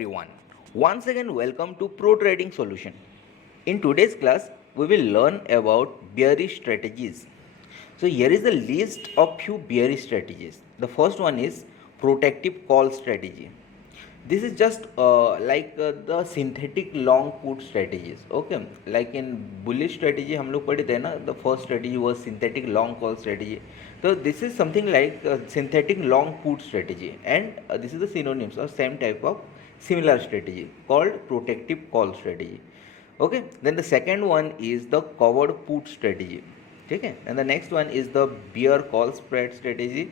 everyone. Once again, welcome to Pro Trading Solution. In today's class, we will learn about bearish strategies. So here is the list of few bearish strategies. The first one is protective call strategy. This is just the synthetic long put strategies. Okay, like in bullish strategy हम लोग पढ़े थे ना, the first strategy was synthetic long call strategy. So this is something like synthetic long put strategy, and this is the synonyms or same type of similar strategy called protective call strategy. Okay, then the second one is the covered put strategy. Okay, and the next one is the bear call spread strategy.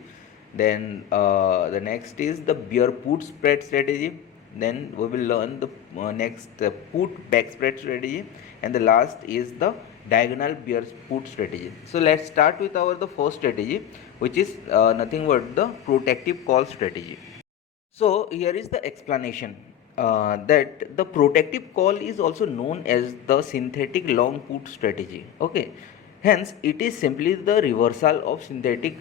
Then the next is the bear put spread strategy. Then we will learn the next put back spread strategy, and the last is the diagonal bear put strategy. So let's start with our the first strategy, which is nothing but the protective call strategy. So here is the explanation that the protective call is also known as the synthetic long put strategy. Okay, hence it is simply the reversal of synthetic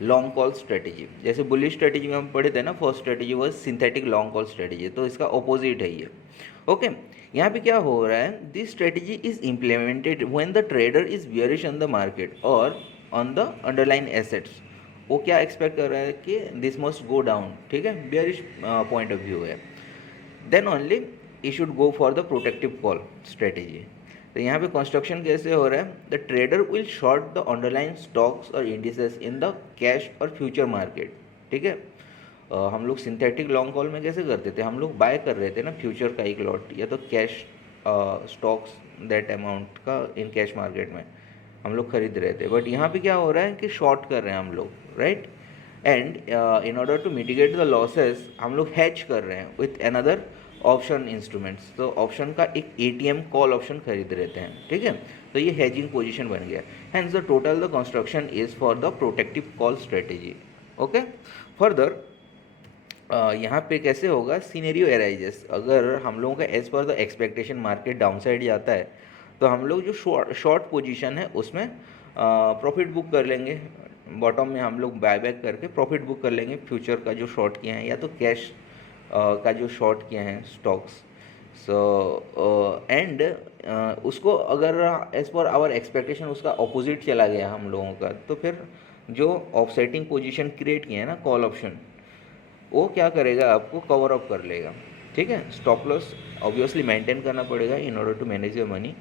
long call strategy. जैसे bullish strategy में हम पढ़े थे ना, first strategy was synthetic long call strategy, तो इसका opposite है ये. ओके, यहाँ पे क्या हो रहा है, this strategy is implemented when the trader is bearish on the market और ऑन द अंडरलाइन एसेट्स. वो क्या एक्सपेक्ट कर रहा है कि दिस मस्ट गो डाउन, ठीक है, बियरिश पॉइंट ऑफ व्यू है, then only you should go for the protective call strategy. तो यहाँ पे कंस्ट्रक्शन कैसे हो रहा है, the trader will short the underline stocks और इंडिसेस इन द कैश और फ्यूचर मार्केट. ठीक है, हम लोग सिंथेटिक लॉन्ग कॉल में कैसे करते थे, हम लोग बाय कर रहे थे ना फ्यूचर का एक लॉट या तो कैश स्टॉक्स दैट अमाउंट का इन कैश मार्केट में हम लोग खरीद रहे थे. बट यहाँ पे क्या हो रहा है कि शॉर्ट कर रहे हैं हम लोग, right, and in order to mitigate the losses हम लोग हैच कर रहे हैं विथ अनदर ऑप्शन इंस्ट्रूमेंट्स. तो ऑप्शन का एक एटीएम कॉल ऑप्शन खरीद रहते हैं. ठीक है, तो ये हेजिंग पोजीशन बन गया. Hence the total the construction is for the protective call strategy. Okay, further यहाँ पे कैसे होगा, सीनेरियो एराइजेस. अगर हम लोगों का as per the expectation market down side जाता है तो हम लोग जो शॉर्ट पोजीशन है उसमें प्रॉफिट बुक कर लेंगे. बॉटम में हम लोग बाय बैक करके प्रॉफिट बुक कर लेंगे फ्यूचर का जो शॉर्ट किए हैं या तो कैश का जो शॉर्ट किए हैं स्टॉक्स. सो एंड उसको अगर एज पर आवर एक्सपेक्टेशन उसका अपोजिट चला गया हम लोगों का, तो फिर जो ऑफसेटिंग पोजीशन क्रिएट किए हैं ना कॉल ऑप्शन, वो क्या करेगा, आपको कवर अप कर लेगा. ठीक है, स्टॉप लॉस ऑब्वियसली मेंटेन करना पड़ेगा in order to manage your money.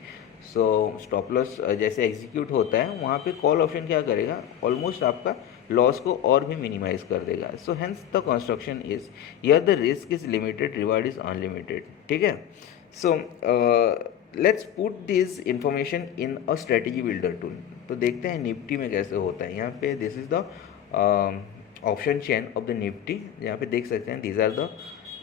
So stop loss जैसे एग्जीक्यूट होता है वहाँ पे कॉल ऑप्शन क्या करेगा, ऑलमोस्ट आपका लॉस को और भी मिनिमाइज कर देगा. So hence the construction is here the risk is limited, reward is unlimited. ठीक है, so let's put this information in a strategy builder tool. तो देखते हैं निफ्टी में कैसे होता है. यहाँ पे this is the option chain of the Nifty. यहाँ पे देख सकते हैं, these are the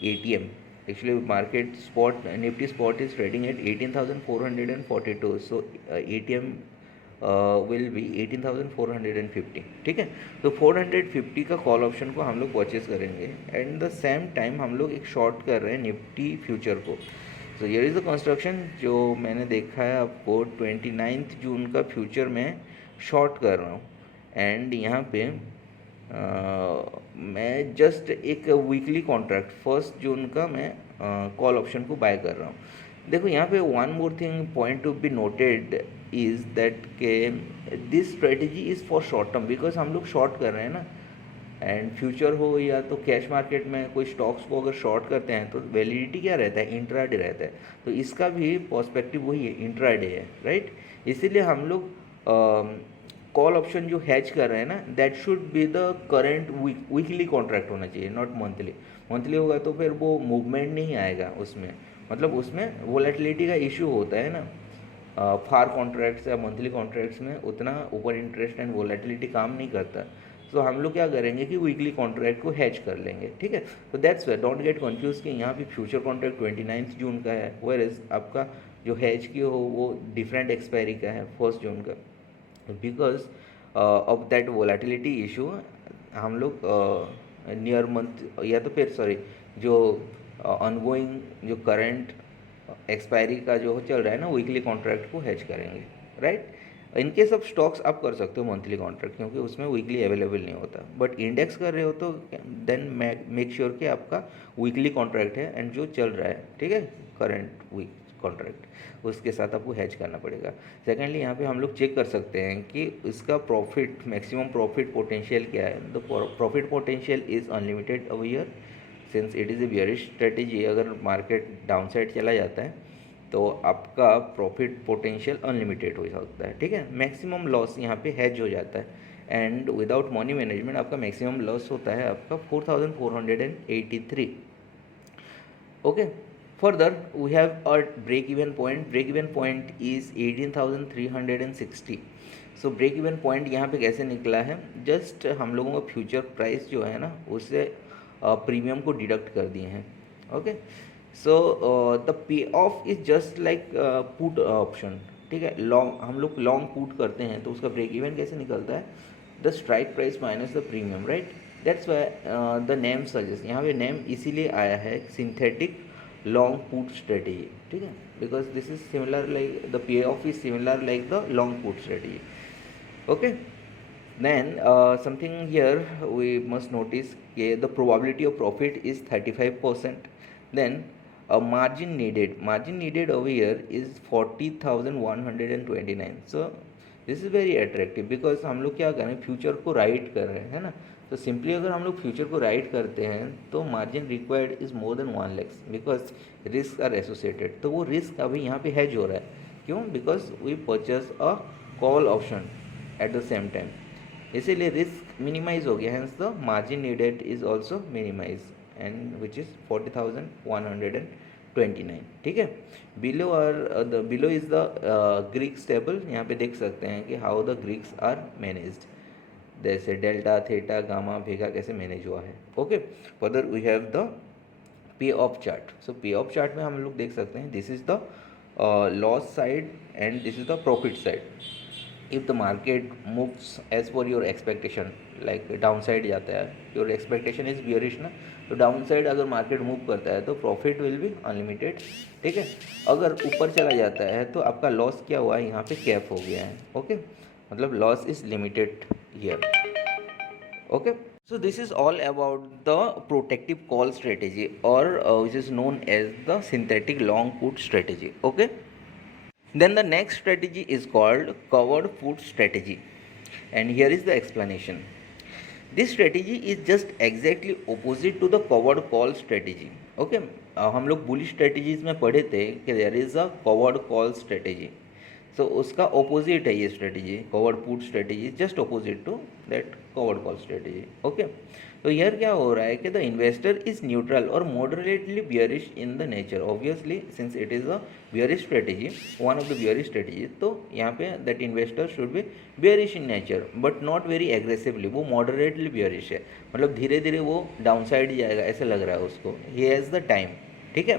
ATM. Actually market spot nifty spot is trading at 18,442. So ATM will be 18,450. ठीक है, तो 450 का कॉल ऑप्शन को हम लोग परचेज करेंगे. एंड द सेम टाइम हम लोग एक शॉर्ट कर रहे हैं निफ्टी फ्यूचर को. सो हियर इज़ द कंस्ट्रक्शन जो मैंने देखा है आपको 29 जून का फ्यूचर में शॉर्ट कर रहा हूँ. एंड यहाँ पे मैं जस्ट एक वीकली कॉन्ट्रैक्ट 1 जून का मैं कॉल ऑप्शन को बाय कर रहा हूँ. देखो यहाँ पे one more thing point to be noted is that के this strategy is for short term, because हम लोग शॉर्ट कर रहे हैं ना. एंड फ्यूचर हो या तो कैश मार्केट में कोई स्टॉक्स को अगर शॉर्ट करते हैं तो वैलिडिटी क्या रहता है, इंट्राडे रहता है. तो इसका भी पर्सपेक्टिव वही है, इंट्राडे है, राइट. इसीलिए हम लोग कॉल ऑप्शन जो हैच कर रहे हैं ना, that should be the current weekly contract होना चाहिए, नॉट मंथली. मंथली होगा तो फिर वो मूवमेंट नहीं आएगा उसमें, मतलब उसमें वोलेटिलिटी का इशू होता है ना. फार कॉन्ट्रैक्ट्स या मंथली कॉन्ट्रैक्ट्स में उतना ऊपर इंटरेस्ट एंड वोलेटिलिटी काम नहीं करता. तो हम लोग क्या करेंगे कि वीकली कॉन्ट्रैक्ट को हैच कर लेंगे. ठीक है, तो that's way don't get confuse कि यहाँ पे फ्यूचर कॉन्ट्रैक्ट 29 जून का है, वेयर इज आपका जो हैच की हो वो डिफरेंट एक्सपायरी का है 1 जून का. Because of that volatility issue हम लोग नियर मंथ या तो फिर सॉरी जो ऑनगोइंग जो करंट एक्सपायरी का जो चल रहा है ना वीकली कॉन्ट्रैक्ट को हैच करेंगे, right. In case of stocks आप कर सकते हो मंथली कॉन्ट्रैक्ट, क्योंकि उसमें वीकली अवेलेबल नहीं होता, बट इंडेक्स कर रहे हो तो देन मेक श्योर कि आपका वीकली कॉन्ट्रैक्ट है एंड जो चल रहा है, ठीक है, करंट वीक कॉन्ट्रैक्ट, उसके साथ आपको हैच करना पड़ेगा। सेकेंडली यहाँ पे हम लोग चेक कर सकते हैं कि इसका प्रॉफिट, मैक्सिमम प्रॉफिट पोटेंशियल क्या है। The profit potential is unlimited our year since it is a bearish strategy. अगर मार्केट डाउनसाइड चला जाता है तो आपका प्रॉफिट पोटेंशियल अनलिमिटेड हो सकता है, ठीक है। मैक्सिमम लॉस यहाँ पे हैज हो जाता है एंड विदाउट मनी मैनेजमेंट आपका मैक्सिमम लॉस होता है आपका 4483। Okay, further we have a break even point. Break even point is 18,360। So break even point यहाँ पे कैसे निकला है, जस्ट हम लोगों का फ्यूचर प्राइस जो है ना उससे प्रीमियम को डिडक्ट कर दिए हैं। Okay, so the pay of is just like put option, ठीक है। लॉन्ग, हम लोग लॉन्ग पुट करते हैं तो उसका ब्रेक इवन कैसे निकलता है, the strike price minus the premium, right. That's why the name suggest, यहाँ पे नेम इसीलिए आया है सिंथेटिक लॉन्ग पुट स्ट्रेटेजी, ठीक है, because this is similar like the pay of is similar like the long put strategy. Okay, then something here we must notice the probability of profit is 35%. Then margin needed over here is 40,129. So this is very attractive because हम लोग क्या कर रहे हैं, future को right कर रहे हैं, है ना। तो सिंपली अगर हम लोग फ्यूचर को राइट करते हैं तो margin required is more than 1 lakh because risk are associated. तो वो रिस्क अभी यहाँ पे हैज हो रहा है, क्यों, because we purchase a call option at the same time, इसीलिए रिस्क मिनिमाइज हो गया, hence the margin needed is also minimize and which is 40,129, ठीक है। Below are the below is the Greeks table. यहाँ पे देख सकते हैं कि how the Greeks are managed, जैसे डेल्टा, थीटा, गामा, भेगा कैसे मैनेज हुआ है। Okay, further we have the पे of chart. So pay of chart में हम लोग देख सकते हैं this is the loss side and this is the profit side. If the market moves as per your expectation, like down side जाता है, your expectation is bearish ना, तो डाउन साइड अगर मार्केट मूव करता है तो प्रॉफिट विल बी अनलिमिटेड, ठीक है। अगर ऊपर चला जाता है तो आपका लॉस क्या हुआ है, यहाँ पे कैप हो गया है। ओके, मतलब loss is limited here. Okay, so this is all about the protective call strategy or which is known as the synthetic long put strategy. Okay, then the next strategy is called covered put strategy, and here is the explanation. This strategy is just exactly opposite to the covered call strategy. Okay, हम लोग bullish strategies में पढ़े थे कि there is a covered call strategy. सो उसका opposite है ये strategy, covered put strategy, just opposite to that covered call strategy. Okay, तो यार क्या हो रहा है कि द इन्वेस्टर इज न्यूट्रल और moderately bearish in the nature, obviously since it is a bearish strategy, one of the bearish strategy, तो यहाँ पे that investor should be bearish in nature but not very aggressively, वो moderately bearish है, मतलब धीरे धीरे वो डाउन साइड जाएगा ऐसा लग रहा है उसको, ही हैज़ द टाइम, ठीक है।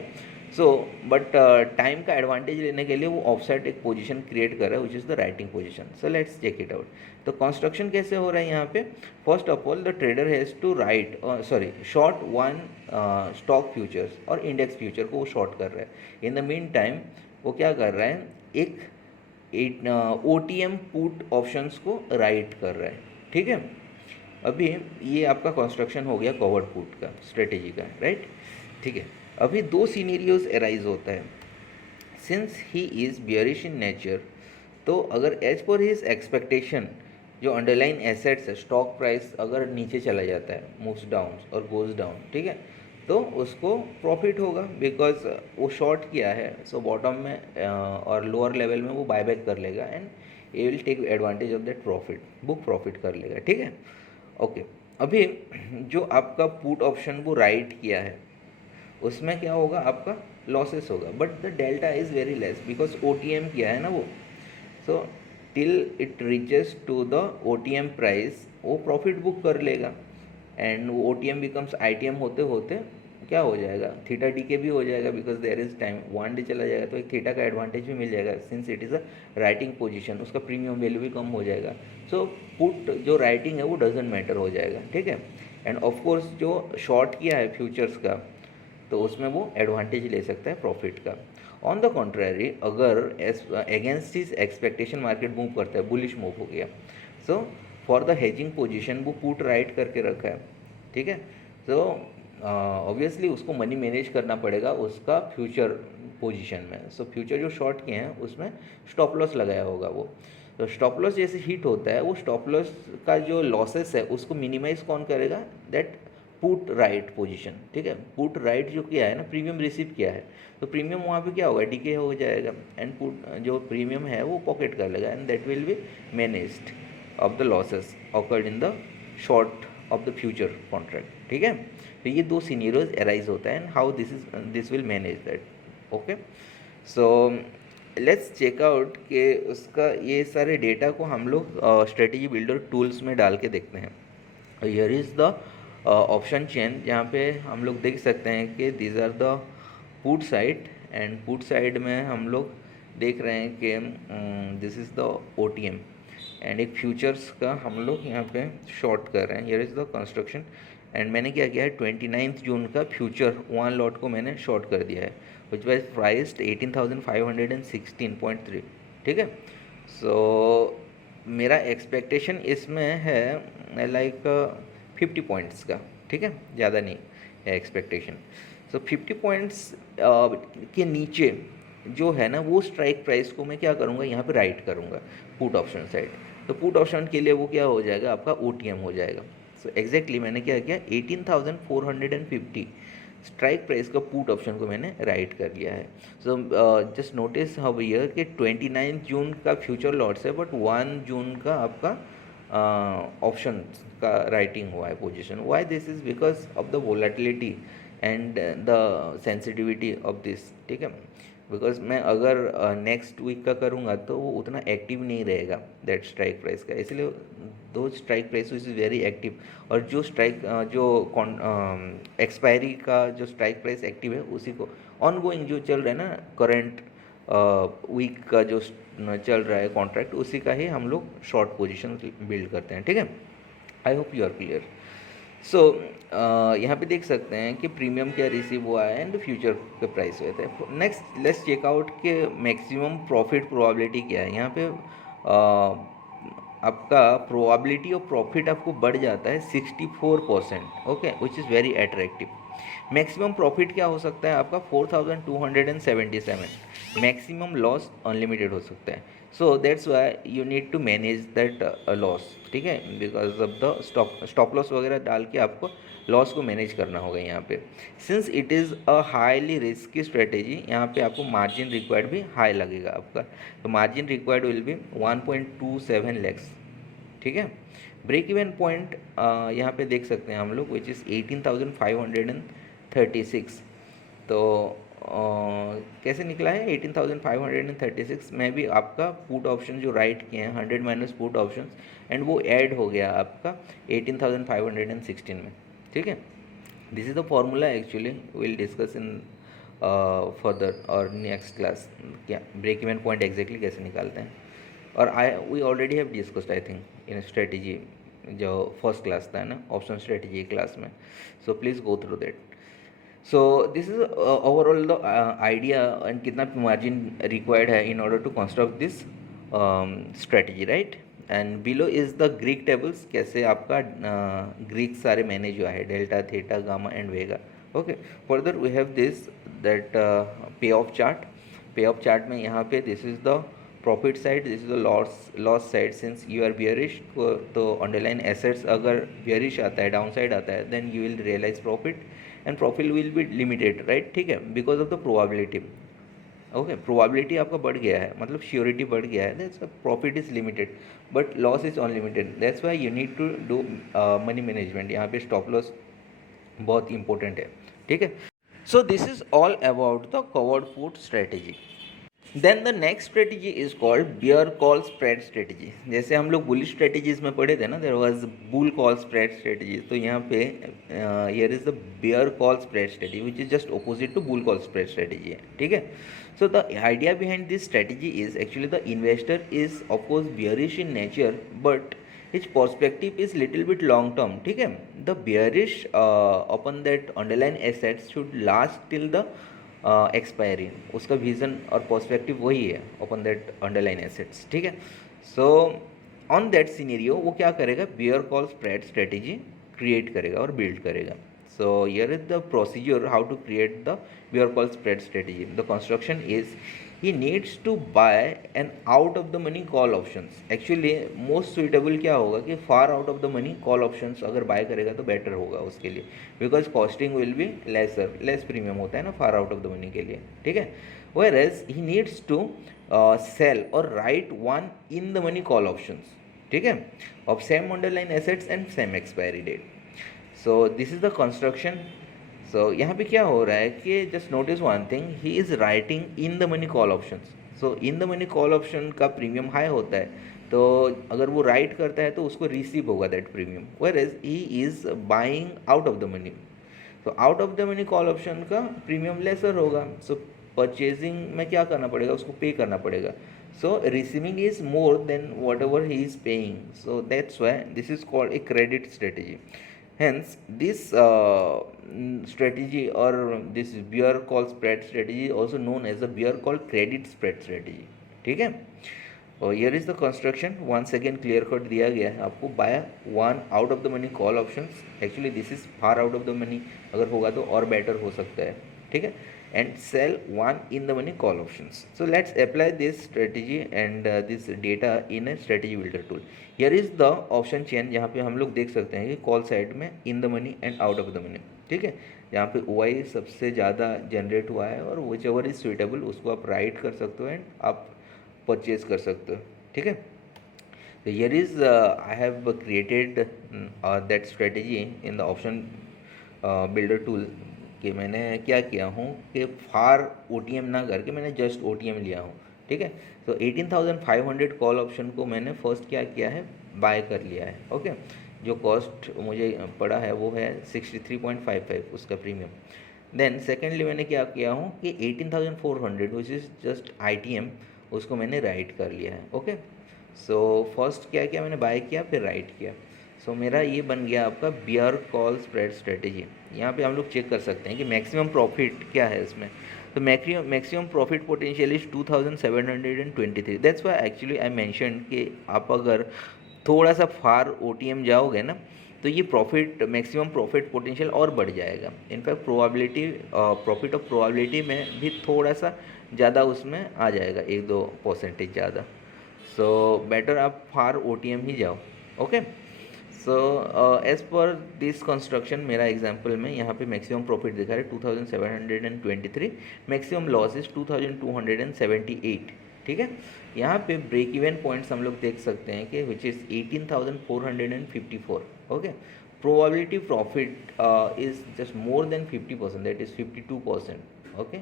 सो बट टाइम का एडवांटेज लेने के लिए वो ऑफसाइड एक पोजीशन क्रिएट कर रहा है which is the writing position. So let's check it out. तो कंस्ट्रक्शन कैसे हो रहा है यहाँ पे, first of all the trader has to write short one stock futures और इंडेक्स फ्यूचर को वो शॉर्ट कर रहा है। इन द मीन टाइम वो क्या कर रहा है, एक OTM पुट ऑप्शंस को राइट कर रहा है, ठीक है। अभी ये आपका कंस्ट्रक्शन हो गया कवर्ड पुट का स्ट्रेटेजी का, राइट, ठीक है। अभी दो सीनेरियोज एराइज होता है, since he is bearish in nature, तो अगर एज पर हिज एक्सपेक्टेशन जो अंडरलाइन एसेट्स है, स्टॉक प्राइस अगर नीचे चला जाता है, मूव्स डाउन और गोज डाउन, ठीक है, तो उसको प्रॉफिट होगा बिकॉज वो शॉर्ट किया है। सो बॉटम में और लोअर लेवल में वो बायबैक कर लेगा एंड ये will take advantage of that profit, book profit कर लेगा, ठीक है। ओके, अभी जो आपका पुट ऑप्शन वो राइट किया है उसमें क्या होगा, आपका लॉसेस होगा, but the delta is very less because OTM किया है ना वो। So till it reaches to the OTM price वो प्रॉफिट बुक कर लेगा एंड वो OTM बिकम्स ITM होते होते क्या हो जाएगा, थीटा डीके भी हो जाएगा because there is time, 1 day चला जाएगा तो एक थीटा का एडवांटेज भी मिल जाएगा since it is a writing position, उसका प्रीमियम वैल्यू भी कम हो जाएगा। सो पुट जो राइटिंग है वो डजेंट मैटर हो जाएगा, ठीक है। एंड ऑफकोर्स जो शॉर्ट किया है फ्यूचर्स का तो उसमें वो एडवांटेज ले सकता है प्रॉफिट का। ऑन द कॉन्ट्ररी अगर against his expectation market move करता है, बुलिश मूव हो गया, so for the hedging position वो पुट राइट करके रखा है, ठीक है। सो ऑब्वियसली उसको मनी मैनेज करना पड़ेगा उसका फ्यूचर पोजीशन में। सो फ्यूचर जो शॉर्ट किए हैं उसमें स्टॉप लॉस लगाया होगा वो। तो स्टॉप लॉस जैसे हिट होता है, वो स्टॉप लॉस का जो लॉसेस है उसको मिनिमाइज कौन करेगा, दैट पुट राइट पोजीशन, ठीक है। पुट राइट जो किया है ना, प्रीमियम रिसीव किया है, तो प्रीमियम वहाँ पे क्या होगा, डीके हो जाएगा, एंड पुट जो प्रीमियम है वो पॉकेट कर लेगा, and that will be managed of the losses occurred in the short of the future contract, ठीक है। तो ये दो सीनियरोज अराइज होता है, and how this will manage that, okay. So let's check out कि उसका ये सारे डेटा को हम लोग स्ट्रेटेजी बिल्डर टूल्स में डाल के देखते हैं। Here is the option chain, जहाँ पे हम लोग देख सकते हैं कि these are the put side, and put side में हम लोग देख रहे हैं कि this is the OTM, and एक फ्यूचर्स का हम लोग यहाँ पे शॉर्ट कर रहे हैं। Here is the construction, and मैंने क्या किया है, 29 जून का फ्यूचर वन लॉट को मैंने शॉर्ट कर दिया है, विच वाज प्राइस्ड 18,516.3, ठीक है। सो मेरा एक्सपेक्टेशन इसमें है लाइक 50 पॉइंट्स का, ठीक है, ज़्यादा नहीं है एक्सपेक्टेशन। सो 50 पॉइंट्स के नीचे जो है ना, वो स्ट्राइक प्राइस को मैं क्या करूँगा, यहाँ पे राइट करूँगा पुट ऑप्शन साइड। तो पुट ऑप्शन के लिए वो क्या हो जाएगा, आपका OTM हो जाएगा। सो एग्जैक्टली मैंने क्या किया, 18,450 स्ट्राइक प्राइस का पुट ऑप्शन को मैंने राइट कर लिया है। So just notice how year कि 29 जून का फ्यूचर लॉट्स है, बट 1 जून का आपका ऑप्शन का राइटिंग हुआ है position. Why this is because of the volatility and the sensitivity of this, ठीक है। बिकॉज मैं अगर नेक्स्ट वीक का करूँगा तो वो उतना एक्टिव नहीं रहेगा दैट स्ट्राइक प्राइस का, इसलिए दो strike price is very active, और जो स्ट्राइक जो एक्सपायरी का जो स्ट्राइक प्राइस एक्टिव है उसी को ऑनगोइंग जो चल रहा है ना, करंट वीक का जो चल रहा है कॉन्ट्रैक्ट, उसी का ही हम लोग शॉर्ट पोजीशन बिल्ड करते हैं, ठीक है। I hope you are clear. So यहाँ पे देख सकते हैं कि प्रीमियम क्या रिसीव हुआ है एंड फ्यूचर के प्राइस हुए थे। नेक्स्ट लेट्स चेकआउट के मैक्सिमम प्रॉफिट प्रोबेबिलिटी क्या है। यहाँ पे आपका प्रोबेबिलिटी ऑफ प्रॉफिट आपको बढ़ जाता है 64%, okay, which is very attractive. Maximum profit क्या हो सकता है आपका 4,277, मैक्सिमम लॉस अनलिमिटेड हो सकता है। So that's why you need to manage that loss, ठीक है, because of the stop loss वगैरह डाल के आपको लॉस को मैनेज करना होगा यहाँ पे। Since it is a highly risky strategy, यहाँ पे आपको मार्जिन रिक्वायर्ड भी हाई लगेगा आपका, तो margin required will be 1.27 lakhs, ठीक है। ब्रेक इवन पॉइंट यहाँ पे देख सकते हैं हम लोग, विच इज़ 18,536। तो कैसे निकला है 18,536 में भी आपका पुट ऑप्शन जो राइट किए हैं 100 माइनस पुट ऑप्शन, एंड वो ऐड हो गया आपका 18,516 में, ठीक है। This is the formula actually will discuss in further और नेक्स्ट क्लास, क्या ब्रेक इवन पॉइंट एग्जैक्टली कैसे निकालते हैं। और we already have discussed I think in strategy, जो फर्स्ट क्लास था ना ऑप्शन स्ट्रेटेजी क्लास में। So please go through that. So this is overall the idea and कितना मार्जिन रिक्वायर्ड है in order to construct this strategy, right. And below is the Greek tables, कैसे आपका Greek सारे manage हुआ है, delta, theta, gamma and vega, okay. Further we have this that pay of chart. Pay of chart में यहाँ पे this is the profit side, this is the loss side. Since you are bearish, तो underline assets अगर bearish आता है, down side आता है, then you will realise profit, and profit will be limited, right, ठीक है, because of the probability, okay. Probability आपका बढ़ गया है, मतलब श्योरिटी बढ़ गया है, that's profit is limited but loss is unlimited, that's why you need to do money management. यहाँ पे स्टॉप लॉस बहुत इंपॉर्टेंट है, ठीक है। So this is all about the covered put strategy. Then the next strategy is called bear call spread strategy. जैसे हम लोग bullish strategies में पढ़े थे ना, there was bull call spread strategy, तो यहाँ पे here is the bear call spread strategy which is just opposite to bull call spread strategy है, ठीक है। So the idea behind this strategy is actually the investor is of course bearish in nature, but its perspective is little bit long term, ठीक है। The bearish upon that underlying assets should last till the expiry, उसका vision और perspective वही है अपन that underline assets, ठीक है। So on that scenario वो क्या करेगा, bear call spread strategy create करेगा और बिल्ड करेगा। So here is the procedure how to create the bear call spread strategy. The construction is he needs to buy an out of the money call options। Actually most suitable क्या होगा कि far out of the money call options अगर buy करेगा तो better होगा उसके लिए, because costing will be lesser, less premium होता है ना far out of the money के लिए, ठीक है। Whereas he needs to sell और write one in the money call options, ठीक है, of same underline assets and same expiry date. So this is the construction. So यहाँ पे क्या हो रहा है कि just notice one thing, he is writing in the money call options. So in the money call option का premium high होता है, तो अगर वो राइट करता है तो उसको रिसीव होगा that premium, whereas he is buying out of the money. तो out of the money call option का प्रीमियम लेसर होगा, सो परचेजिंग में क्या करना पड़ेगा, उसको पे करना पड़ेगा। So receiving is more than whatever he is paying, so that's why this is called a credit strategy. Hence, this strategy or this bear call spread strategy is also known as the bear call credit spread strategy, ठीक है। और here is the construction, once again clear cut दिया गया है आपको, buy one out of the money call options, actually this is far out of the money, अगर होगा तो और better हो सकता है, ठीक है, and sell one in the money call options। So let's apply this strategy and this data in a strategy builder tool। Here is the option chain, जहाँ पे हम लोग देख सकते हैं कि कॉल साइड में इन the money and out of the money, ठीक है, जहाँ पे OI सबसे ज़्यादा जनरेट हुआ है और विच एवर इज सुइटेबल उसको आप राइट कर सकते हो एंड आप परचेज कर सकते हो, ठीक है। So here is I have created that strategy in the option builder tool कि मैंने क्या किया हूँ कि फार OTM ना करके मैंने जस्ट OTM लिया हूँ, ठीक है। तो 18,500 कॉल ऑप्शन को मैंने फर्स्ट क्या किया है, बाय कर लिया है, ओके। जो कॉस्ट मुझे पड़ा है वो है 63.55 उसका प्रीमियम। देन सेकेंडली मैंने क्या किया हूँ कि 18,400 विच इज़ जस्ट ITM उसको मैंने राइट कर लिया है, ओके। सो फर्स्ट क्या किया, मैंने बाय किया फिर राइट किया। सो मेरा ये बन गया आपका बियर कॉल स्प्रेड स्ट्रेटेजी। यहाँ पे हम लोग चेक कर सकते हैं कि मैक्सिमम प्रॉफिट क्या है इसमें। तो maximum profit potential is 2723। That's why actually I mention कि आप अगर थोड़ा सा फार OTM जाओगे ना तो ये प्रॉफिट मैक्सिमम प्रॉफिट पोटेंशियल और बढ़ जाएगा। In fact probability profit of probability में भी थोड़ा सा ज़्यादा उसमें आ जाएगा, 1-2% ज़्यादा। सो बेटर आप फार OTM ही जाओ, okay. So as per this construction मेरा एग्जांपल में यहाँ पे मैक्सिमम प्रॉफिट दिखा रहा है 2723, मैक्सिमम लॉस इज 2278, ठीक है। यहाँ पे ब्रेक इवन पॉइंट्स हम लोग देख सकते हैं कि which is 18,454, okay. Probability profit is just more than 50%, that is 52%, okay।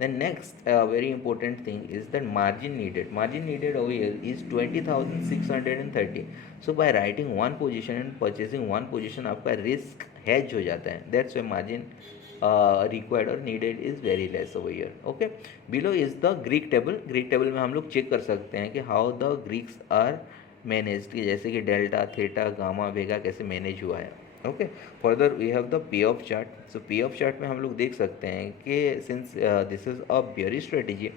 Then next very important thing is that margin needed over here is 20,630। so by writing one position and purchasing one position आपका risk hedge हो जाता है, that's why margin required or needed is very less over here, okay। below is the Greek table में हम लोग check कर सकते हैं कि how the Greeks are managed, कि जैसे कि डेल्टा, थीटा, गामा, वेगा कैसे मैनेज हुआ है, okay. Further we have the पे of chart. So pay of chart में हम लोग देख सकते हैं कि since this is a bearish strategy,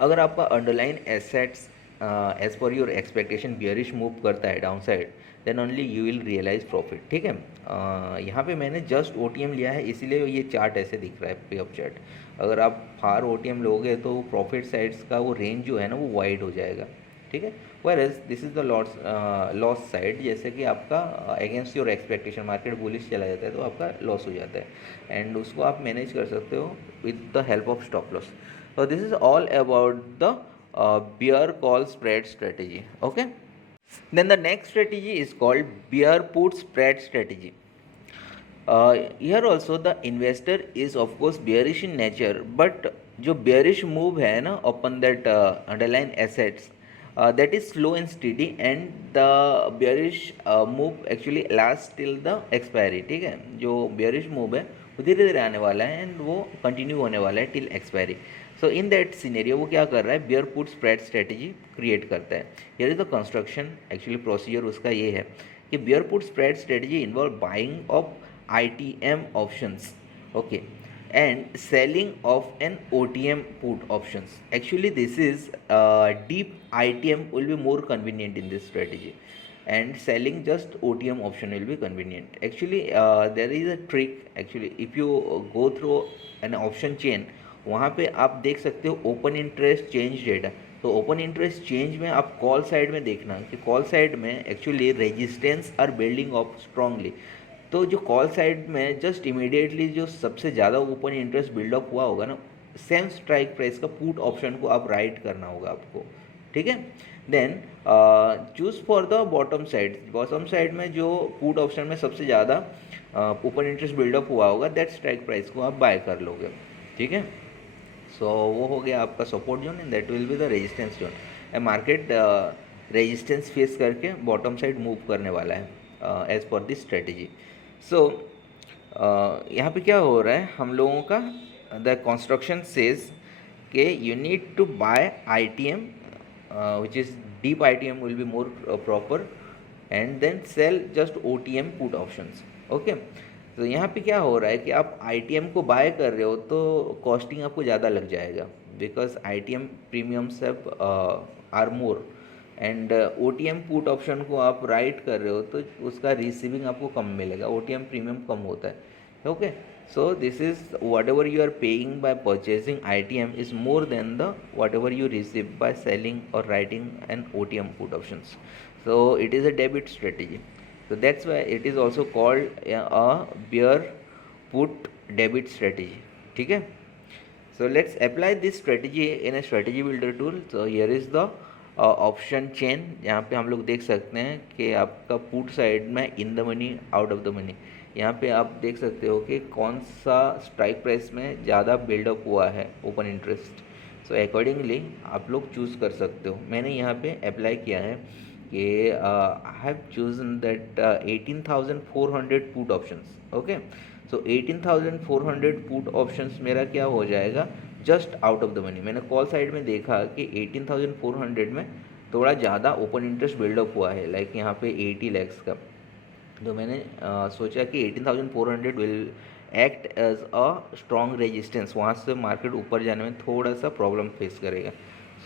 अगर आपका underline assets as per your expectation bearish move करता है down side, then only you will realise profit, ठीक है। यहाँ पे मैंने जस्ट OTM लिया है इसीलिए ये चार्ट ऐसे दिख रहा है, पे ऑफ चार्ट। अगर आप फार OTM लोगे तो प्रॉफिट साइड्स का वो रेंज जो है ना वो वाइड हो जाएगा, ठीक है। Whereas this is the loss side, जैसे कि आपका against your expectation market bullish चला जाता है तो आपका लॉस हो जाता है एंड उसको आप मैनेज कर सकते हो with the help of stop loss. So this is all about the bear call spread strategy, okay। Then the next strategy is called bear put spread strategy। Here also the investor is of course bearish in nature, but जो bearish move है ना upon that underlying assets, that is slow and steady and the bearish move actually lasts till the expiry, ठीक है। जो bearish move है वो धीरे धीरे आने वाला है एंड वो कंटिन्यू होने वाला है till expiry. So in that scenario वो क्या कर रहा है, beer put spread strategy create करता है। Here is the construction, actually procedure उसका ये है कि beer put spread strategy involve buying of ITM options, okay, and selling of an OTM put options. Actually, this is deep ITM will be more convenient in this strategy, and selling just OTM option will be convenient. Actually, there is a trick. Actually, if you go through an option chain, वहाँ पे आप देख सकते हो open interest change data. तो open interest change में आप call side में देखना कि कॉल साइड में actually resistance are building up strongly. तो जो कॉल साइड में जस्ट इमीडिएटली जो सबसे ज़्यादा ओपन इंटरेस्ट बिल्डअप हुआ होगा ना, सेम स्ट्राइक प्राइस का पुट ऑप्शन को आप राइट करना होगा आपको. ठीक है. Then choose for the bottom side में जो पुट ऑप्शन में सबसे ज़्यादा ओपन इंटरेस्ट बिल्डअप हुआ होगा, दैट स्ट्राइक प्राइस को आप बाय कर लोगे. ठीक है. सो वो हो गया आपका support zone, and that will be the resistance zone. Market resistance face करके बॉटम साइड मूव करने वाला है एज पर दिस स्ट्रेटेजी. सो यहाँ पे क्या हो रहा है हम लोगों का, द कंस्ट्रक्शन सेज के you need to buy ITM which is deep ITM will be more proper, and then sell just OTM put options. Okay. तो यहाँ पे क्या हो रहा है कि आप ITM को बाय कर रहे हो तो कॉस्टिंग आपको ज़्यादा लग जाएगा, because ITM premiums are more, and OTM put option को आप राइट कर रहे हो तो उसका रिसीविंग आपको कम मिलेगा, OTM प्रीमियम कम होता है. Okay. So this is whatever you are paying by purchasing ITM is more than the whatever you receive by selling और writing an OTM put options. So it is a debit strategy. So that's why it is also called a bear put debit strategy. ठीक है. So let's apply this strategy in a strategy builder tool. So here is the option chain. यहाँ पे हम लोग देख सकते हैं कि आपका पुट साइड में इन the money out of the money. यहाँ पे आप देख सकते हो कि कौन सा स्ट्राइक प्राइस में ज़्यादा बिल्डअप हुआ है ओपन इंटरेस्ट. सो अकॉर्डिंगली आप लोग चूज़ कर सकते हो. मैंने यहाँ पे अप्लाई किया है कि I have chosen that 18,400 put options. Okay. So 18,400 put options मेरा क्या हो जाएगा, just out of the money. मैंने कॉल साइड में देखा कि 18,400 में थोड़ा ज़्यादा ओपन इंटरेस्ट बिल्डअप हुआ है, लाइक यहाँ पे 80 लैक्स का. तो मैंने सोचा कि 18,400 will act as a strong resistance. वहाँ से मार्केट ऊपर जाने में थोड़ा सा प्रॉब्लम फेस करेगा.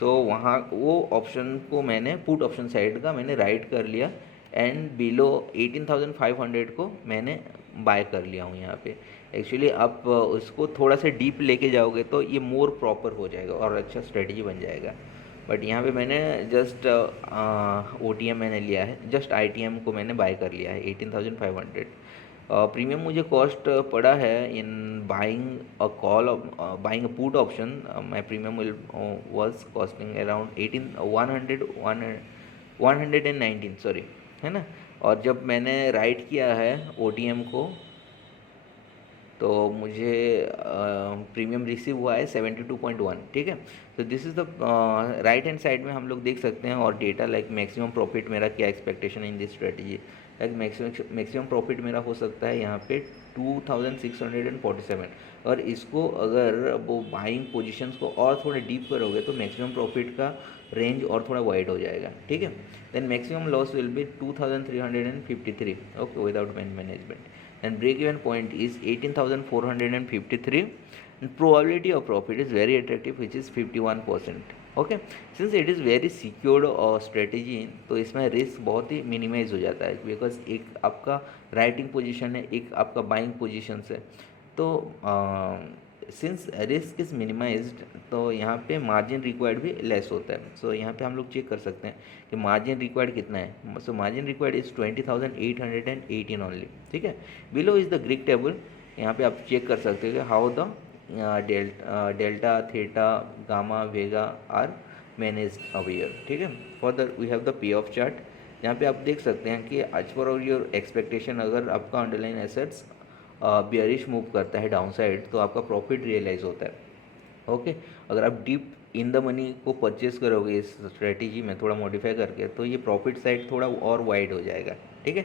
सो वहाँ वो ऑप्शन को मैंने पुट ऑप्शन साइड का मैंने राइट कर लिया, एंड बिलो 18,500 को मैंने बाय कर लिया हूँ यहाँ पे. एक्चुअली आप उसको थोड़ा सा डीप लेके जाओगे तो ये मोर प्रॉपर हो जाएगा और अच्छा स्ट्रेटजी बन जाएगा. बट यहाँ पे मैंने जस्ट OTM मैंने लिया है, जस्ट ITM को मैंने बाय कर लिया है 18,500. प्रीमियम मुझे कॉस्ट पड़ा है in buying a call buying a put option. My premium will was costing around 119 sorry, है ना. और जब मैंने राइट किया है OTM को तो मुझे प्रीमियम रिसीव हुआ है 72.1. ठीक है. तो this is the right hand side में हम लोग देख सकते हैं और डेटा लाइक मैक्सिमम प्रॉफिट मेरा क्या expectation in this strategy. Like maximum profit मेरा हो सकता है यहाँ पे 2,647. और इसको अगर वो बाइंग पोजीशंस को और थोड़ा डीप करोगे तो मैक्सिमम प्रॉफिट का रेंज और थोड़ा वाइड हो जाएगा. ठीक है. Then maximum loss will be 2,353. Okay, without management. And break even point is 18,453, and probability of profit is very attractive, which is 51%. Okay, since it is very secured strategy, तो इसमें risk बहुत ही minimise हो जाता है, because एक आपका writing position है, एक आपका बाइंग पोजीशन है. तो सिंस रिस्क इज़ मिनिमाइज्ड तो यहाँ पे मार्जिन रिक्वायर्ड भी लेस होता है. सो यहाँ पे हम लोग चेक कर सकते हैं कि मार्जिन रिक्वायर्ड कितना है. So margin required is 20,818 only. ठीक है. Below is the Greek table. यहाँ पे आप चेक कर सकते हो कि how the delta theta gamma vega are managed over here. ठीक है. फर्दर वी हैव द पे ऑफ चार्ट. यहाँ पे आप देख सकते हैं कि एज पर योर एक्सपेक्टेशन अगर आपका अंडरलाइन एसेट्स बियरिश मूव करता है डाउन साइड तो आपका प्रॉफिट रियलाइज होता है. ओके. अगर आप डीप इन द मनी को परचेज करोगे इस स्ट्रेटेजी में थोड़ा मॉडिफाई करके तो ये प्रॉफिट साइड थोड़ा और वाइड हो जाएगा. ठीक है.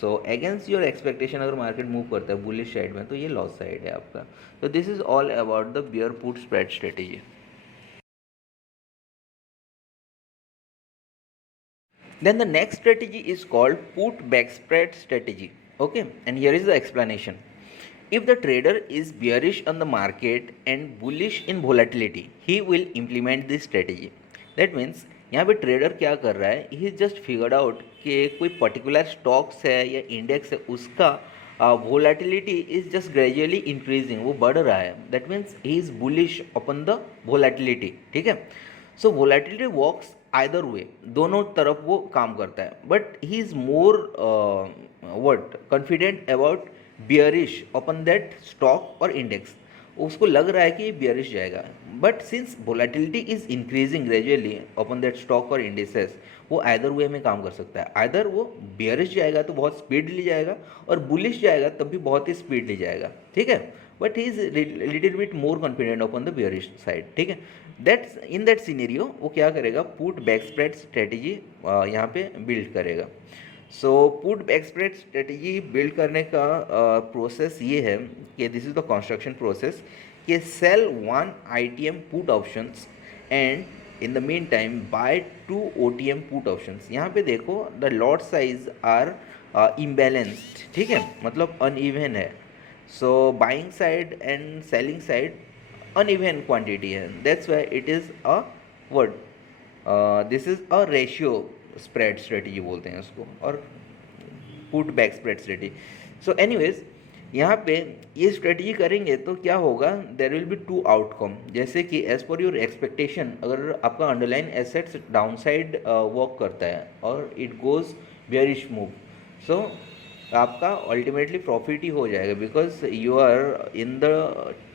सो अगेंस्ट योर एक्सपेक्टेशन अगर मार्केट मूव करता है बुलिश साइड में तो ये लॉस साइड है आपका. तो this is all about the beer put spread strategy. Then the next strategy is called put backspread strategy. Okay, and here is the explanation. If the trader is bearish on the market and bullish in volatility, he will implement this strategy. That means यहाँ पे trader क्या कर रहा है, ही just figured out कि कोई particular stocks है या इंडेक्स है, उसका volatility is just gradually increasing, वो बढ़ रहा है. That means he is bullish upon the volatility. ठीक है. सो वोलेटिलिटी वर्क्स आइदर वे, दोनों तरफ वो काम करता है. But he is more what confident about bearish upon that stock और इंडेक्स. उसको लग रहा है कि ये बियरिश जाएगा. But since volatility is increasing gradually upon that stock और इंडेक्सेस, वो आइदर वे में काम कर सकता है. आइदर वो बियरिश जाएगा तो बहुत स्पीडली जाएगा, और बुलिश जाएगा तब भी बहुत ही स्पीडली जाएगा. ठीक है. But he is little bit more confident upon the bearish side. ठीक है. दैट्स इन दैट सीनेरियो वो क्या करेगा, पुट बैक स्प्रेड स्ट्रेटेजी यहाँ पे बिल्ड करेगा. So put back spread strategy build करने का प्रोसेस ये है कि this is the construction process, कि sell 1 ITM put options and in the mean time buy 2 OTM put options. यहाँ पे देखो the lot size are imbalanced. ठीक है, मतलब अनइवन है. So buying side and selling side uneven quantity है. That's why it is a word, this is a ratio spread strategy बोलते हैं उसको, और put back spread strategy. So anyways यहाँ पे ये स्ट्रेटेजी करेंगे तो क्या होगा, देर विल बी 2 आउटकम. जैसे कि एज पर योर एक्सपेक्टेशन, अगर आपका underline assets down side work करता है और it goes bearish move, so आपका अल्टीमेटली प्रॉफिट ही हो जाएगा, because you are in the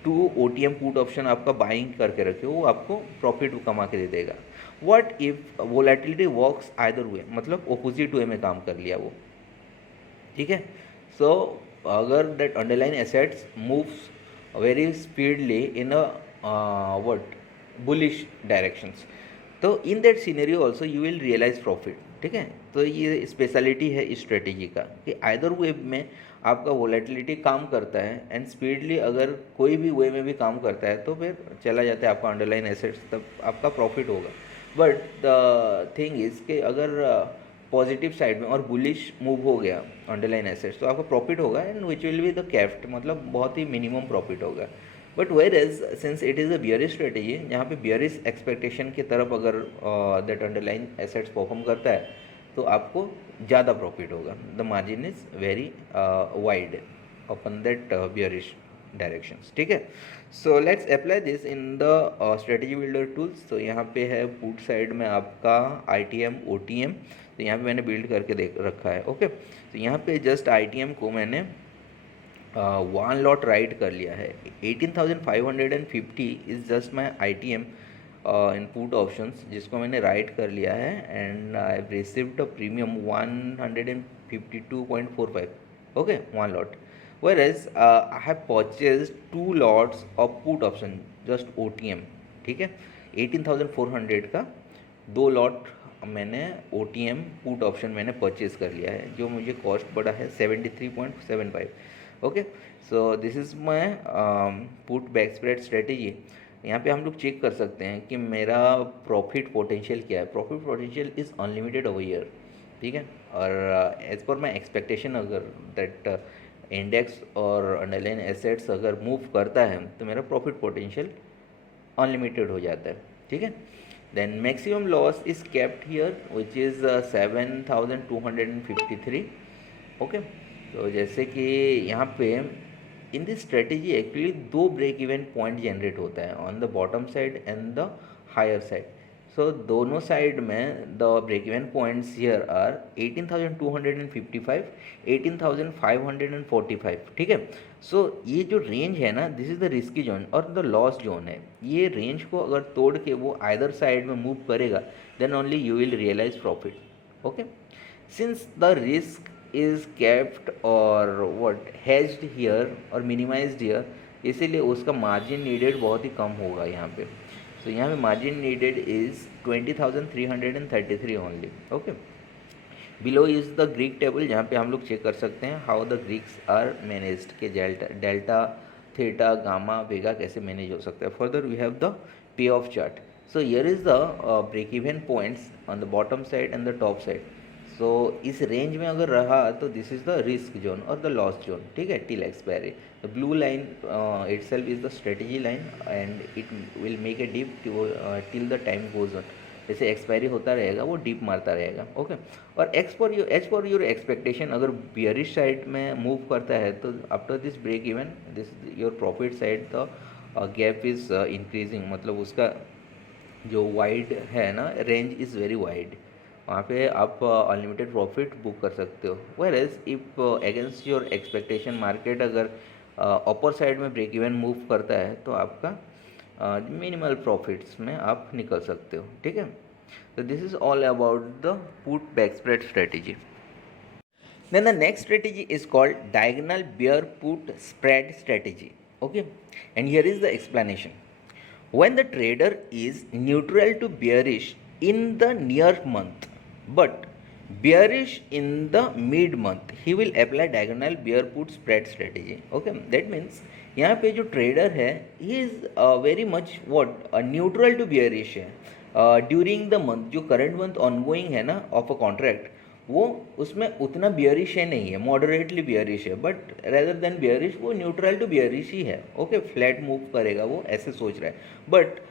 2 OTM put option आपका बाइंग करके रखे हो, वो आपको प्रॉफिट कमा के दे देगा. What if volatility works either way, मतलब ऑपोजिट वे में काम कर लिया वो. ठीक है. सो अगर that underline assets moves very speedily in a what bullish directions, तो in that scenario also you will realise profit. ठीक है. तो ये स्पेशलिटी है इस स्ट्रेटेजी का कि आइदर वे में आपका वोलेटिलिटी काम करता है एंड स्पीडली अगर कोई भी वे में भी काम करता है तो फिर चला जाता है आपका अंडरलाइन एसेट्स, तब आपका प्रॉफिट होगा. बट द थिंग इज़ कि अगर पॉजिटिव साइड में और बुलिश मूव हो गया अंडरलाइन एसेट्स, तो आपका प्रॉफिट होगा and which will be the capped, मतलब बहुत ही मिनिमम प्रॉफिट होगा. But whereas since it is a bearish strategy, यहाँ पे बियरिश एक्सपेक्टेशन की तरफ अगर दैट अंडरलाइन एसेट्स परफॉर्म करता है तो आपको ज़्यादा प्रॉफिट होगा. The margin is very wide upon that bearish directions. ठीक है. So let's apply this in the strategy builder tools. तो यहाँ पे है पुट साइड में आपका ITM OTM, तो यहाँ पे मैंने बिल्ड करके देख रखा है. ओके. तो यहाँ पे जस्ट ITM को मैंने 1 लॉट राइट कर लिया है. 18,550 is just my ITM in put options, जिसको मैंने राइट कर लिया है, and I have received a premium 152.45. Okay, 1 lot. Whereas I have purchased 2 lots of put option, just OTM. ठीक है. 18,400 का 2 लॉट मैंने OTM पुट ऑप्शन मैंने परचेज कर लिया है, जो मुझे कॉस्ट पड़ा है 73.75. Okay. So this is my put back spread strategy. यहाँ पे हम लोग चेक कर सकते हैं कि मेरा प्रॉफिट पोटेंशियल क्या है. Profit potential is unlimited over year. ठीक है. और एज पर माई एक्सपेक्टेशन, अगर दैट इंडेक्स और अंडरलाइन एसेट्स अगर मूव करता है तो मेरा प्रॉफिट पोटेंशियल अनलिमिटेड हो जाता है. ठीक है. Then maximum loss is kept here which is 7,253. Okay. तो जैसे कि यहाँ पे in this strategy actually 2 break even point generate होता है, on the bottom side and the higher side. So दोनों साइड में the break even points here are 18,255, 18,545. ठीक है. सो ये जो रेंज है ना, this is the risky zone और द लॉस जोन है. ये रेंज को अगर तोड़ के वो आइदर साइड में मूव करेगा, then only you will realise profit. Okay. Since the risk is kept और व्हाट हेज्ड हियर और मिनिमाइज्ड हियर, इसीलिए उसका मार्जिन नीडेड बहुत ही कम होगा यहाँ पे. तो यहाँ पे margin needed is 20,333 only. Okay. Below is the Greek table, जहाँ पे हम लोग चेक कर सकते हैं how the Greeks are managed, के डेल्टा थीटा गामा वेगा कैसे मैनेज हो सकता है. फर्दर वी हैव द पे of chart. So here is the break even points on the bottom side and the top side. So इस range में अगर रहा तो this is the risk zone और द लॉस जोन, ठीक है, till expiry. The blue line itself is the strategy line and it will make a dip till the time goes on. जैसे expiry होता रहेगा वो dip मारता रहेगा, okay. और एज फॉर योर एक्सपेक्टेशन, अगर बियरिश साइड में move करता है तो after this break even this your profit side the gap is increasing, मतलब उसका जो वाइड है ना, रेंज इज़ वेरी वाइड, वहाँ पे आप अनलिमिटेड प्रॉफिट बुक कर सकते हो। Whereas if against your expectation market अगर अपर साइड में ब्रेक इवन मूव करता है तो आपका मिनिमल प्रॉफिट्स में आप निकल सकते हो, ठीक है। तो this is all about the put back spread strategy. Then the next strategy is called diagonal bear put spread strategy. Okay, and here is the explanation. When the trader is neutral to bearish in the near month but bearish in the mid month, he will apply diagonal bear put spread strategy. Okay, that means यहाँ पे जो trader है he is very much what neutral to bearish है during the month, जो current month ongoing है ना of a contract, वो उसमें उतना बियरिश है नहीं है, मॉडरेटली बियरिश है, बट रेदर देन बियरिश वो न्यूट्रल टू बियरिश ही है, ओके। फ्लैट मूव करेगा वो, ऐसे सोच रहा है, but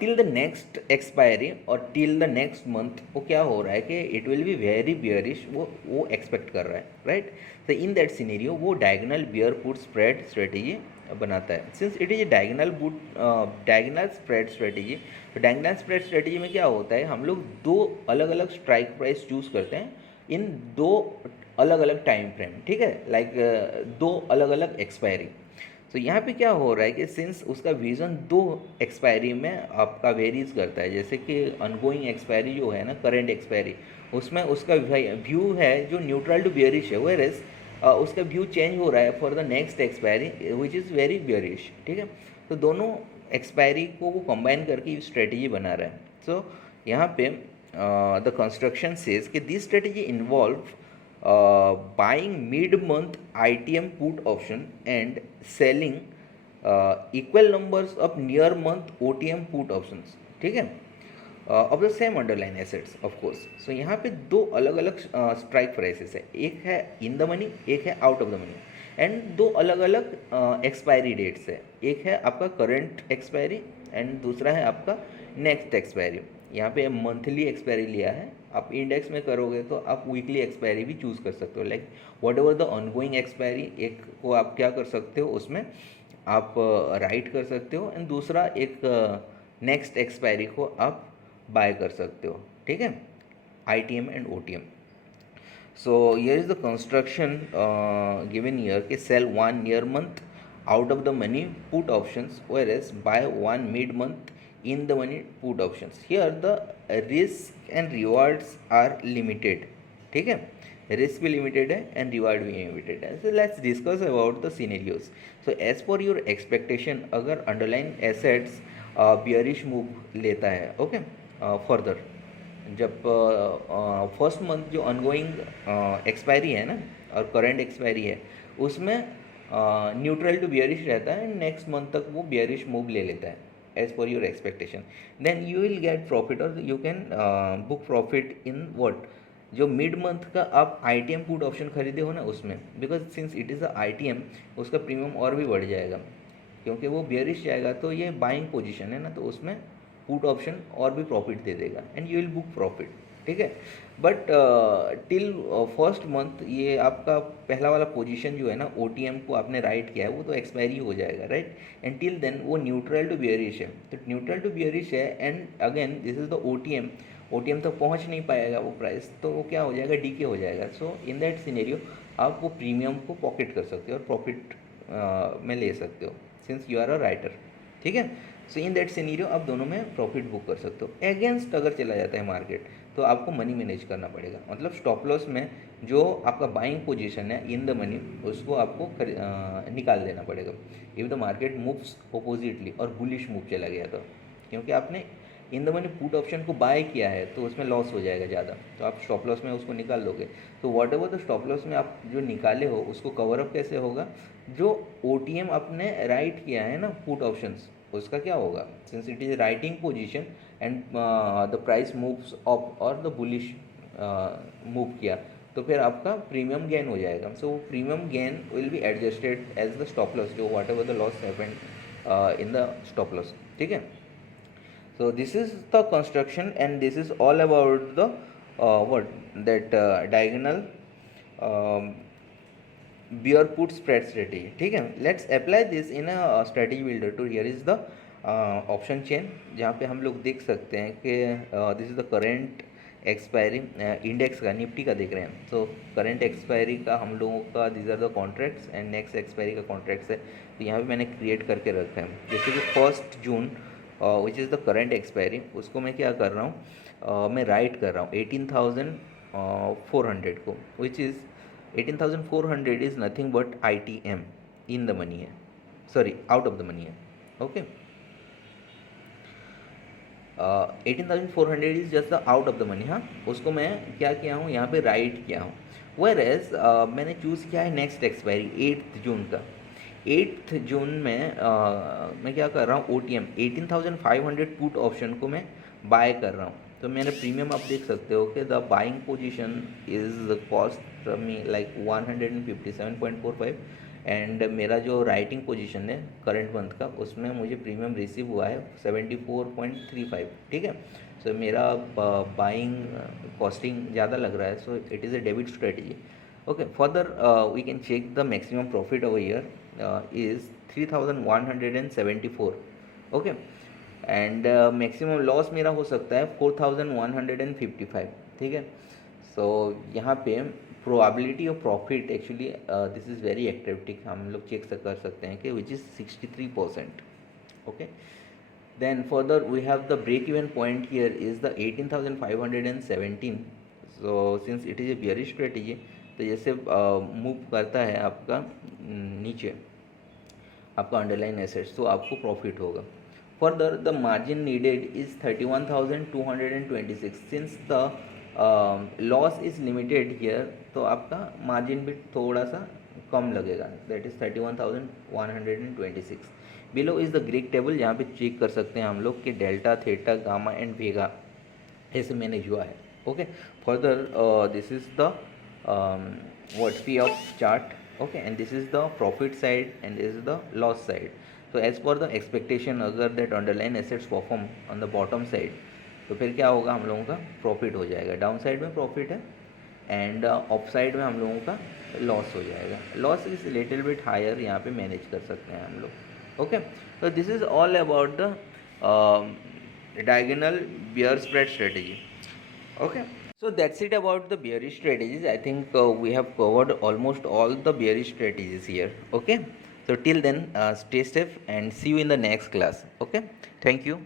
till the next expiry और टिल द नेक्स्ट मंथ वो क्या हो रहा है कि it will be very bearish, वो एक्सपेक्ट कर रहा है, राइट। तो इन दैट सिनेरियो वो diagonal beer put spread strategy बनाता है। Since it is a diagonal spread strategy, तो डायगोनल स्प्रेड स्ट्रेटेजी में क्या होता है, हम लोग दो अलग अलग स्ट्राइक प्राइस चूज़ करते हैं इन दो अलग अलग टाइम फ्रेम, ठीक है, लाइक दो अलग अलग एक्सपायरी। तो यहाँ पे क्या हो रहा है कि सिंस उसका विज़न दो एक्सपायरी में आपका वेरीज करता है, जैसे कि अनगोइंग एक्सपायरी जो है ना, करेंट एक्सपायरी, उसमें उसका व्यू है जो न्यूट्रल टू बियरिश है, वेयरएज उसका व्यू चेंज हो रहा है for the next expiry which is very bearish, ठीक है। तो दोनों एक्सपायरी को वो कंबाइन करके स्ट्रेटेजी बना रहा है। सो यहाँ पे द कंस्ट्रक्शन सेज कि this strategy involve buying mid-month ITM put option and selling equal numbers of near-month OTM put options, ठीक है, of the same underline assets of course. So यहाँ पे दो अलग अलग स्ट्राइक प्राइसेस है, एक है इन द मनी, एक है out of the money, and दो अलग अलग एक्सपायरी डेट्स है, एक है आपका करंट एक्सपायरी एंड दूसरा है आपका नेक्स्ट एक्सपायरी। यहाँ पे मंथली एक्सपायरी लिया है, आप इंडेक्स में करोगे तो आप वीकली एक्सपायरी भी चूज़ कर सकते हो, like what ever the ongoing expiry, एक को आप क्या कर सकते हो उसमें आप राइट कर सकते हो, एंड दूसरा एक नेक्स्ट एक्सपायरी को आप बाय कर सकते हो, ठीक है, ITM and OTM। So here is the construction given here कि sell one near month out of the money put options, whereas buy one mid month in the money put options. Here the risk and rewards are limited, ठीक है, risk भी limited है and reward भी limited है। So let's discuss about the scenarios. So as per your expectation, अगर underline assets bearish move लेता है, okay, further जब फर्स्ट मंथ जो अनगोइंग एक्सपायरी है ना और करंट एक्सपायरी है उसमें न्यूट्रल टू बियरिश रहता है, नेक्स्ट मंथ तक वो बियरिश मूव ले लेता है as per your expectation, then you will get profit or you can book profit in what, जो मिड मंथ का आप ITM पुट ऑप्शन खरीदे हो ना उसमें, because since it is a ITM उसका प्रीमियम और भी बढ़ जाएगा क्योंकि वो बियरिश जाएगा, तो ये बाइंग पोजीशन है ना, तो उसमें पुट ऑप्शन और भी प्रॉफिट दे देगा and you will book profit, ठीक है। बट टिल फर्स्ट मंथ ये आपका पहला वाला पोजीशन जो है ना OTM को आपने राइट किया है वो तो एक्सपायरी हो जाएगा, राइट, एंड टिल देन वो न्यूट्रल टू बियरिश है, तो न्यूट्रल टू बियरिश है and again this is the OTM तक पहुंच नहीं पाएगा वो प्राइस, तो वो क्या हो जाएगा, डीके हो जाएगा। सो इन दैट सिनेरियो आप वो प्रीमियम को पॉकेट कर सकते हो और प्रॉफिट में ले सकते हो since you are a writer, ठीक है। सो इन दैट सिनेरियो आप दोनों में प्रॉफिट बुक कर सकते हो। अगेंस्ट अगर चला जाता है मार्केट तो आपको मनी मैनेज करना पड़ेगा, मतलब स्टॉप लॉस में जो आपका बाइंग पोजीशन है इन द मनी उसको आपको निकाल देना पड़ेगा if the market moves oppositely और बुलिश मूव चला गया तो, क्योंकि आपने इन द मनी पुट ऑप्शन को बाय किया है तो उसमें लॉस हो जाएगा ज़्यादा, तो आप स्टॉप लॉस में उसको निकाल दोगे। तो what ever the stop loss में आप जो निकाले हो उसको कवर अप कैसे होगा, जो OTM आपने राइट किया है ना पुट ऑप्शंस उसका क्या होगा, since it is writing position and the price moves up और द बुलिश मूव किया तो फिर आपका प्रीमियम गेन हो जाएगा. So premium gain will be adjusted as the stop loss, जो whatever the loss happened in the stop loss. ठीक है. So this is the construction and this is all about the diagonal um, bear put spread strategy. ठीक है. Let's apply this in a strategy builder tool. Here is the option chain, जहाँ पे हम लोग देख सकते हैं कि this is the current expiry index का, निफ्टी का देख रहे हैं. सो करंट एक्सपायरी का हम लोगों का this are the contracts and next expiry का कॉन्ट्रैक्ट्स है. तो यहाँ पे मैंने क्रिएट करके रखा है. जैसे कि 1 June which is the current expiry, उसको मैं क्या कर रहा हूँ, मैं राइट कर रहा हूँ 18,400 को, which is 18,400 is nothing but ITM in the money है, sorry out of the money है. Okay. 18,400 is just the out of the money. हाँ, उसको मैं क्या किया हूँ, यहाँ पे राइट किया हूँ. वेयर मैंने चूज़ किया है नेक्स्ट एक्सपायरी 8 जून का. 8 जून में मैं क्या कर रहा हूँ, OTM 18,500 पुट ऑप्शन को मैं बाय कर रहा हूँ. तो मेरे प्रीमियम आप देख सकते हो कि the buying position is cost me like 157.45 and मेरा जो राइटिंग पोजीशन है करंट मंथ का, उसमें मुझे प्रीमियम रिसीव हुआ है 74.35. ठीक है. सो मेरा बाइंग कॉस्टिंग ज़्यादा लग रहा है, so it is a debit strategy. Okay, further we can check the maximum profit over here is 3,174. Okay, and maximum loss मेरा हो सकता है 4,155. ठीक है. So यहाँ पे probability of profit actually this is very attractive, हम लोग चेक कर सकते हैं कि which is 63%. Okay. Then further we have the break even point here is the 18,517. So since it is a bearish strategy, तो जैसे मूव करता है आपका नीचे आपका अंडरलाइन एसेट्स, तो आपको प्रॉफिट होगा. Further the margin needed is 31,226. Since the loss is limited here, तो आपका मार्जिन भी थोड़ा सा कम लगेगा, that is 31,126. Below is the Greek table, यहाँ पे चेक कर सकते हैं हम लोग कि डेल्टा, थीटा, गामा एंड वेगा ऐसे मैनेज हुआ है. Okay. Further this is the what P of chart. Okay, and this is the profit side and this is the loss side. So as per the expectation, अगर that underlying assets perform on the bottom side, तो फिर क्या होगा, हम लोगों का profit हो जाएगा. डाउन साइड में प्रॉफिट है एंड अप साइड में हम लोगों का लॉस हो जाएगा. Loss is little bit higher, यहाँ पे मैनेज कर सकते हैं हम लोग. ओके. तो this is all about the diagonal bear spread strategy. Okay. So that's it about the bearish strategies. I think we have covered almost all the bearish strategies here. Okay. So till then, stay safe and see you in the next class. Okay. Thank you.